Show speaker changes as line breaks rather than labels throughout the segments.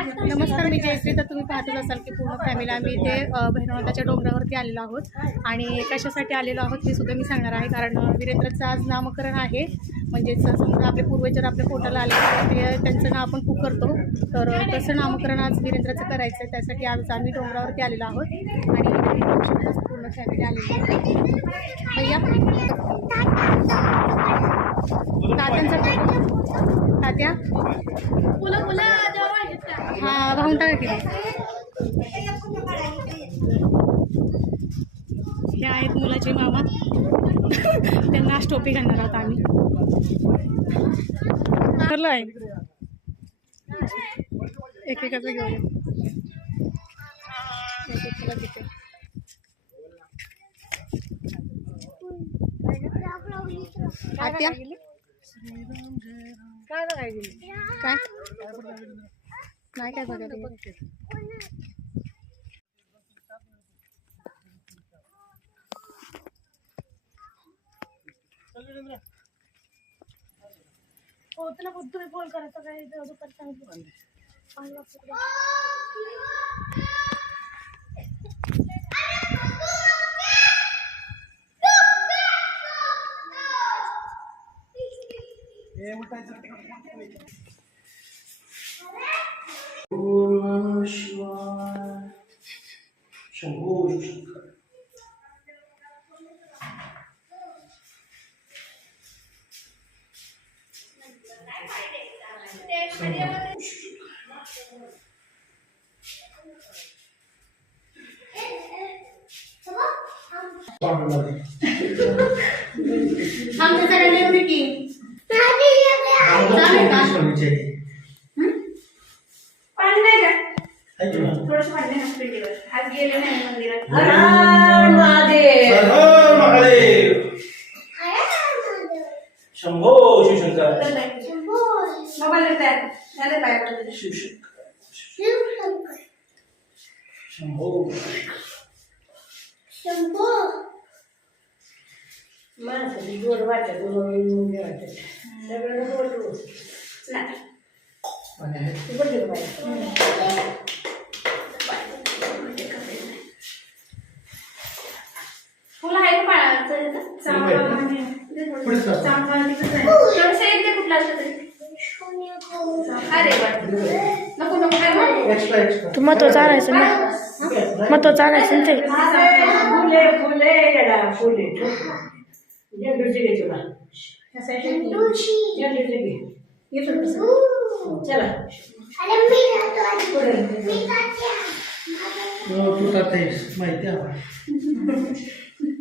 नमस्कार मी जयश्री. तर तुम्ही पाहतच असाल की पूर्ण फॅमिली आम्ही इथे अ, भैरवनाथाच्या डोंगरावरती आलेलो आहोत. आणि कशासाठी आलेलो आहोत हे सुद्धा मी सांगणार आहे. कारण वीरेंद्रचं आज नामकरण आहे. म्हणजेच समजा आपले पूर्वज जर आपल्या पोटाला आले तर ते त्यांचं नाव आपण पुकारतो तर तसं नामकरण आज वीरेंद्राचं करायचं आहे त्यासाठी आज आम्ही डोंगरावरती आलेलो आहोत. आणि पूर्ण फॅमिली आलेली आहे भैया? तात्यांचा तात्या?
बोला मुलं
हा वाहून टाका की हे आहेत मुलाचे मामा. त्यांना आज टोपी घालणार आहोत आम्ही. ठरलं आहे. एकेकाचं घेऊया तिथे आत्या? काय काय? नाही काय बघायला
हो तुला फक्त तुम्ही फोन करा सकाळी जेव्हा दुपारी सांगितलं पाहिलं पुढे.
ओम शिवाय शंभो शंकर
आमच्या
थोडंसं नाही पेटीवर आज गेले नाही मंदिरात.
शंभो शिवशंकर.
मोबाईल देतात झाले पाय
शिवशंकर. शंभो.
माणसाची गोड वाटत म्हणून वाटत. सगळं गोड.
नाही.
आहे
घेऊ बाई
फुलं आहे का पाळाचं चांगलं
पुढे सर.
चांगलं तिकडे थोडंसं येते कुठला असलं तरी अरे वा नको नको काय म्हणू.
एक्स्ट्रा एक्स्ट्रा
तू महत्वाचं आणायचं ना महत्वाचं आणायचं ना ते
फुले फुले येडा फुले झेंडूचे घे तुला
ह्या साईडला घे.
झेंडूचे घे
ये थोडंसं.
चला
तू. माहिती आहे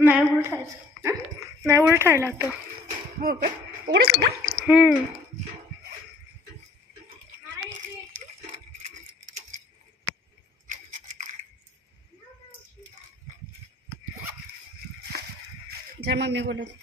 नाही उलटायचं नाही उलटायला लागतो.
हो का? एवढं सुद्धा
जर मम्मी बोलत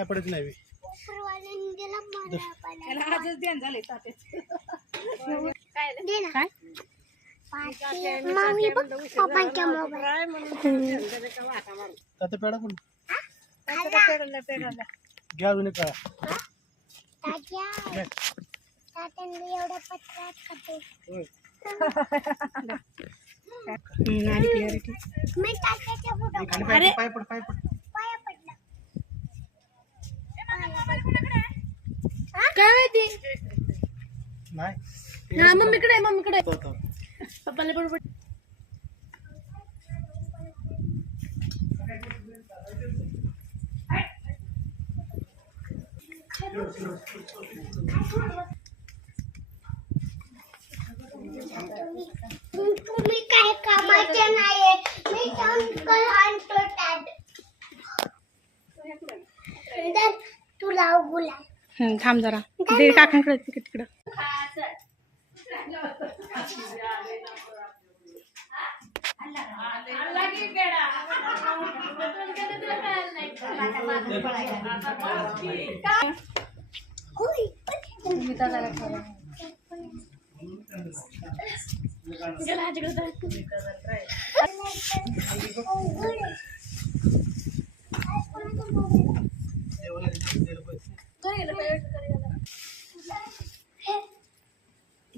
पाय पडत नाही बे.
त्याला आजच ध्यान झाले तात्याचं.
काय
ताते पेडा कोण? घ्या अजून एक पेडा. घे. होय.
हम्म, आणि क्लिअरिटी
खाली पाय पाय पड पाय पड.
काय माहिती?
नाही.
हा मम्मीकडे आहे, मम्मीकडे. पप्पाला बरोबर
तुम्ही काय कामाचे नाहीये. मी अंकल आणतो तुला गुलाब
हं, थांब जरा. दे काकांकडे तिकडे तिकडं.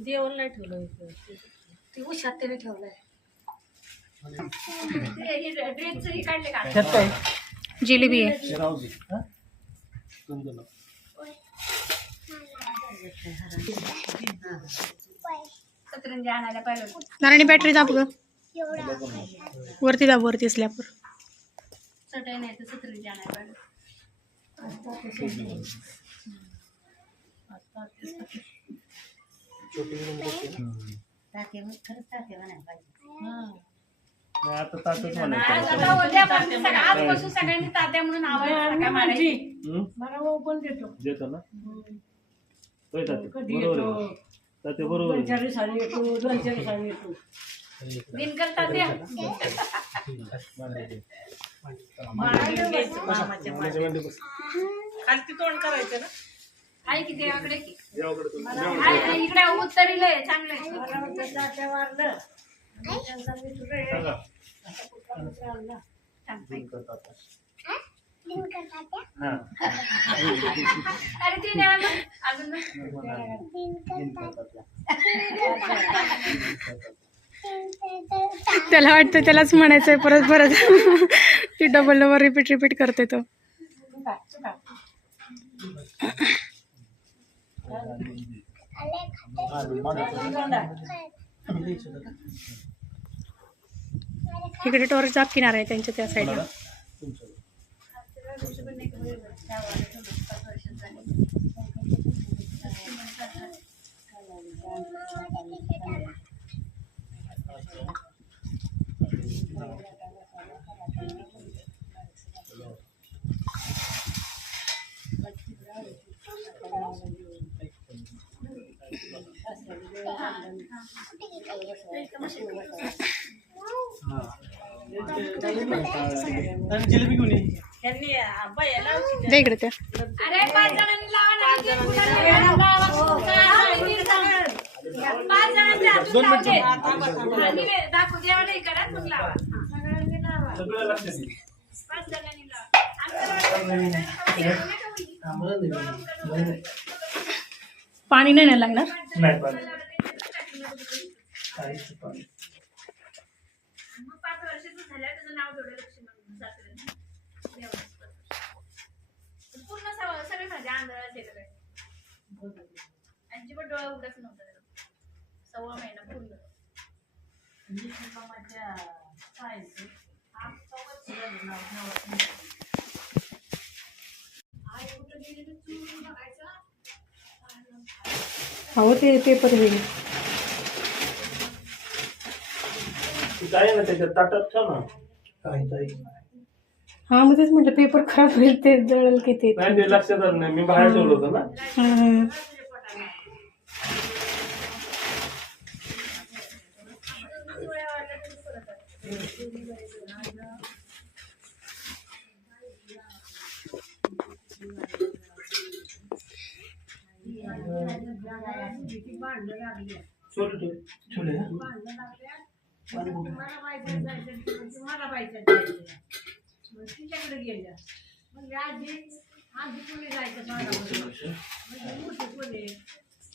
जेवण नाही ठेवलं ती उशात त्याने ठेवलंय.
ड्रेस काढले का
जिलेबी आहे
सतरंजी आणायला पाहिजे
नारायणी बॅटरी दाब ग.
एवढा
वरती दाब वरती स्लॅबवर
चटई नाही तर सतरंजी आणायला पाहिजे
आता तातच
आज
म्हणायचं
आता उद्यापासून सगळं- आजपासून सगळ्यांनी तात्या म्हणून आवड काय मारायची.
हं?
मला वो पण देतो.
देतो ना? होय ताते
कधी
बरोबर
येतो?
आहे. ताते बरोबर
दोन
आहे
चार दिवसांनी येतो दोन चार दिवसांनी येतो.
दिनकर तात्या.
खालती तोंड करायचं ना?
आहे की देवाकडे की
देवाकडे तू-
आहे, आहे, इकडे उत्तरीला आहे चांगलं आहे.
हा.
अरे ते द्या ना. अजून ना.
त्याला वाटतं त्यालाच म्हणायचंय परत परत ती डबल डबल रिपीट रिपीट करते तो. इकडे टॉर्च जाप किनार आहे त्यांच्या त्या साईडला
तुमचं.
यांनी बायाला
दे इकडे त्या
अरे पाच जणांनी लावा ना. किती फुलं लावा. पाच जणांचे हातून लावले. आणि वे- दाखवू देवाला इकडे मग लावा
सगळं लक्षात येईल.
पाणी नाही लागणार
नाही पाहिजे.
मग पाच वर्षाचं झालं त्याचं नाव ठेवलं लक्ष्मण सासऱ्याने. पूर्ण सगळे माझे आंधळाच आहे सगळे. अजिबात डोळा उघडच नव्हता त्याला. सव्वा महिना पूर्ण
हो ते पेपर होईल
तू काय ना त्याच्यात ताटात ठेव ना
हा मग तेच म्हटलं पेपर खराब होईल ते जळल की ते
नाही ते लक्षात आलं नाही मी बाहेर ठेवलं होतं ना
हं.
ठेव. ठेवले ना?
मला बायचं जायचं म्हणजे मला बायचं जायचं मग तिच्याकडे गेल्या म्हणजे आजी आजी कोणी जायचं माझ्याकडे म्हणजे मोठी कोणी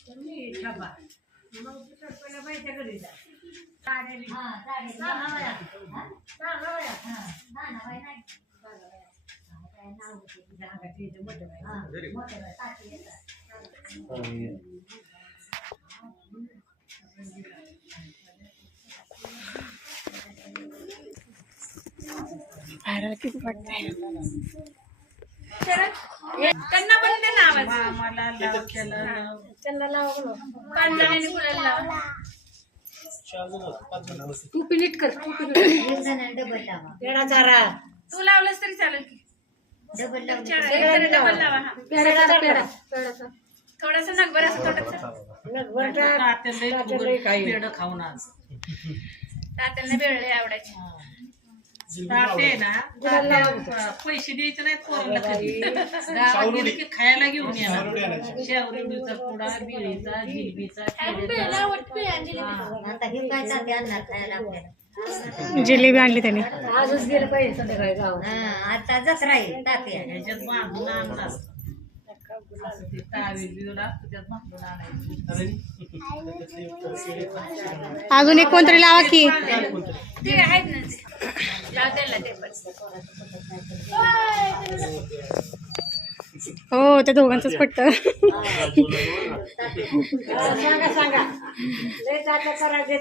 तर मी छापा मग तिथं पहिल्या बायच्या घरी जा साड्याने नाना
आलं किती वाटतंय
त्यांना पण दे ना आवाज.
त्यांना लावा बोलव.
पाच जणांनी कुणाला लावा
तू पिलीट कर तू
डबल लावा.
पेढा चारा.
तू लावलंस तरी चालेल की.
डबल
डबल लावा हा.
पेढा पेढा पेढाचा.
थोडासा नगभर असं थोडंसं.
नगभर टाक. तात्याला काही.
तात्यांना बेळले आवडायचे.
ताटे ना. तात्या पैसे द्यायचे नाहीत पोराला कधी. गावात गेले की खायला घेऊन येणार शेवरीचा पुडा बिळीचा जिलबीचा केळीचा. हा.
आता हे काय जाते आणणार खायला आपल्याला
जिलेबी आणली त्याने.
आजच गेलं पाहिजे संध्याकाळी
हा, आता जत्रा आहे तात्या.
ह्याच्यात बांधून आणणार असं ते तावील बिवला असतो त्यात बांधून आणायचं
अजून एक कोणतरी लावा की?
ते आहेत ना ते. लाव त्याला ते पण
हो त्या दोघांचंच पटतं
सांगा सांगा लय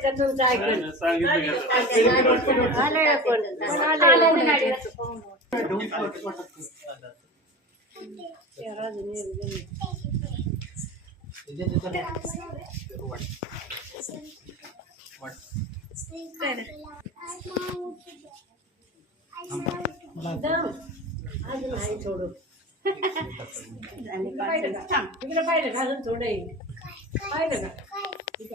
तुमचं ऐकून नाही थोडं पाहिलं का? थांब. तिकडे पाहिलं का अजून थोडं. पाहिलं का ठीक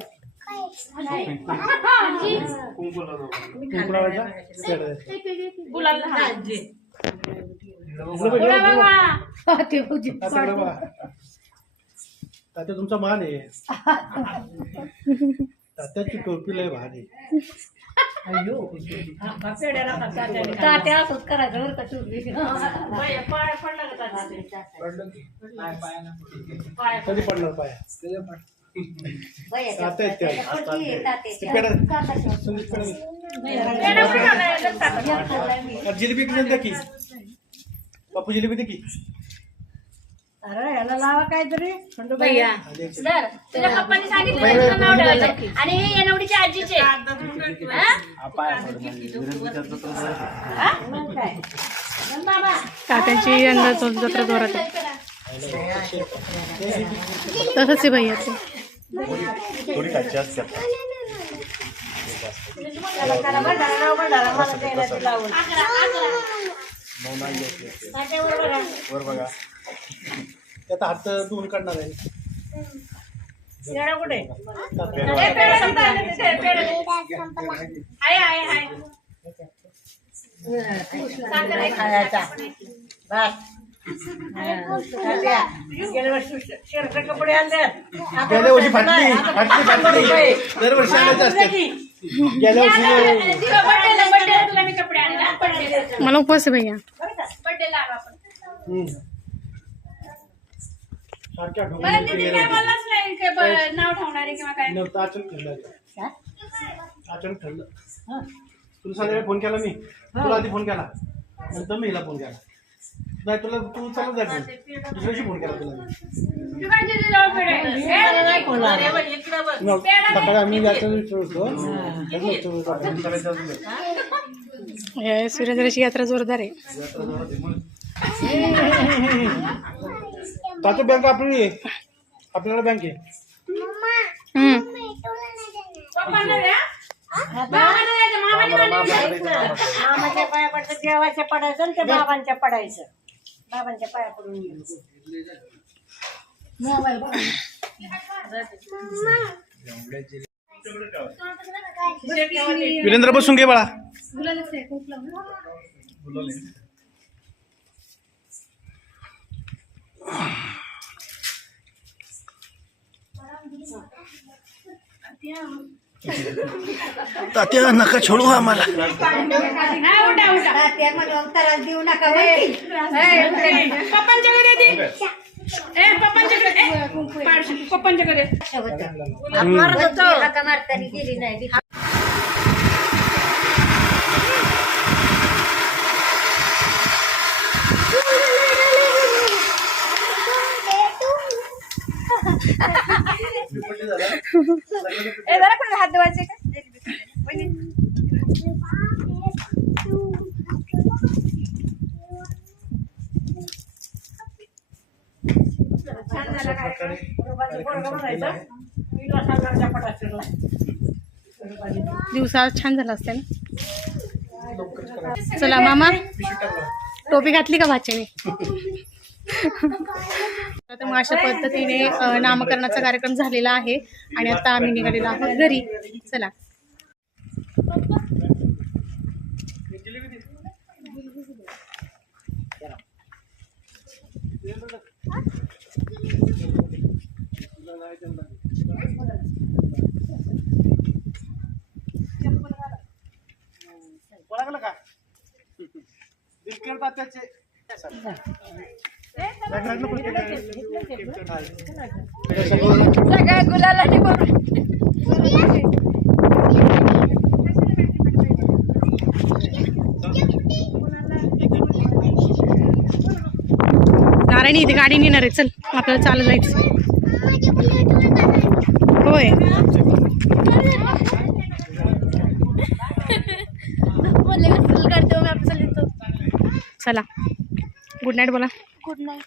हा बाबा
ते.
तात्या तुमचा मान आहे तात्याची टोपी लय भारी.
हा, हा, तात्या असंच करायचं बरं का तुम्ही
बाया, पाया पडला का तात्याचे? पाया
कधी पडणार पाया तात्या त्या. जिलेबी किती द्या की बापू जिलेबी दे की.
अरे याला लावा काहीतरी. खंडू
भैया. दर तुझ्या पप्पांनी सांगितलं ना तुला नाव ठेवायचं. आणि हे येनवडीची आजीचे. हा?
मग काय? पण बाबा
तात्यांची यंदा जो- जत्रा जोरात. आहे. तसंच आहे भैया ते
त्याला करा भंडारा लाव भंडारा मला द्यायला ते लावून. तात्यावर बघा.
त्यात हात धुवून काढणार आहे.
येडा कुठे?
पेढा सुद्धा आले तिथे, पेढा. दे. आहे. आहे आहे साखर आहे.
खायचा बस. तात्या, गेल्या वर्षी शर्ट कपडे आणले.
गेल्या वर्षी फाटली. फाटली फाटली. दरवर्षी आणायचे असते. गेल्या वर्षी
दिवा बर्थडेला बर्थडेला तुला मी
मला उपवास आहे भैया.
नाव ठेवणारे किंवा काय?
अचानक ठरलं तुला फोन केला मी. तुला आधी फोन केला. नंतर मी हिला फोन केला. नाही तुला तू चालत जाय फोन दुसऱ्या दिवशी फोन केला तुला मी. सकाळी आम्ही विचारतो.
हे सुरेंद्राची यात्रा जोरदार आहे
तात्या बँक आपली आपल्याला बँक आहे.
मामाच्या पाया पडतं देवाच्या पडायचं आणि ते बाबांच्या पडायचं बाबांच्या पाया पडून घ्यायचं. मोबाईल.
वीरेंद्र बसून घे बाळा. तात्या नका छोडू आम्हाला
देऊ नका
पप्पांच्या घरी ए पप्पांच्या घरी ए, पाडशी, पप्पांच्या घरी
असं होतं. हाका मारताना गेली नाही
ए जरा पण हात धुवायचे का छान झाला काय
प्रकारे
बरोबर
कार्यक्रम संपलेला आहे
मी रसाला पटात फिरला
दिवसा छान झाला असते ना? चला मामा. टोपी घातली का वाचेने? तर मग अशा पद्धतीने नामकरणाचा कार्यक्रम झालेला आहे आणि आता आम्ही निघालेलो आहोत घरी. चला.
ओळखलं का? दिलकेर तात्याचे
सगळ्या गुलालाने भरून
इथे गाडी नेणार आहे. चल आपल्याला चालू जायचं. होय. चला. गुड नाईट बोला.
Good night